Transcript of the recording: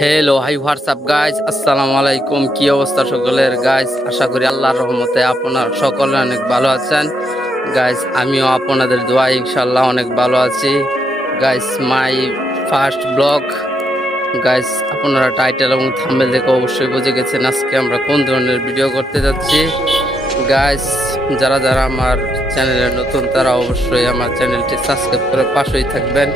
Hello hi WhatsApp guys, আসসালামু আলাইকুম। কি অবস্থা সকলের গাইজ? আশা করি আল্লাহর রহমতে আপনার সকলে অনেক ভালো আছেন গাইজ। আমিও আপনাদের দোয়া ইনশাল্লাহ অনেক ভালো আছি guys. My first blog guys, আপনারা টাইটেল এবং থাম্বনেল দেখে অবশ্যই বুঝে গেছেন আজকে আমরা কোন ধরনের ভিডিও করতে যাচ্ছি গাইজ। যারা যারা আমার চ্যানেলে নতুন তারা অবশ্যই আমার চ্যানেলটি সাবস্ক্রাইব করে পাশেই থাকবেন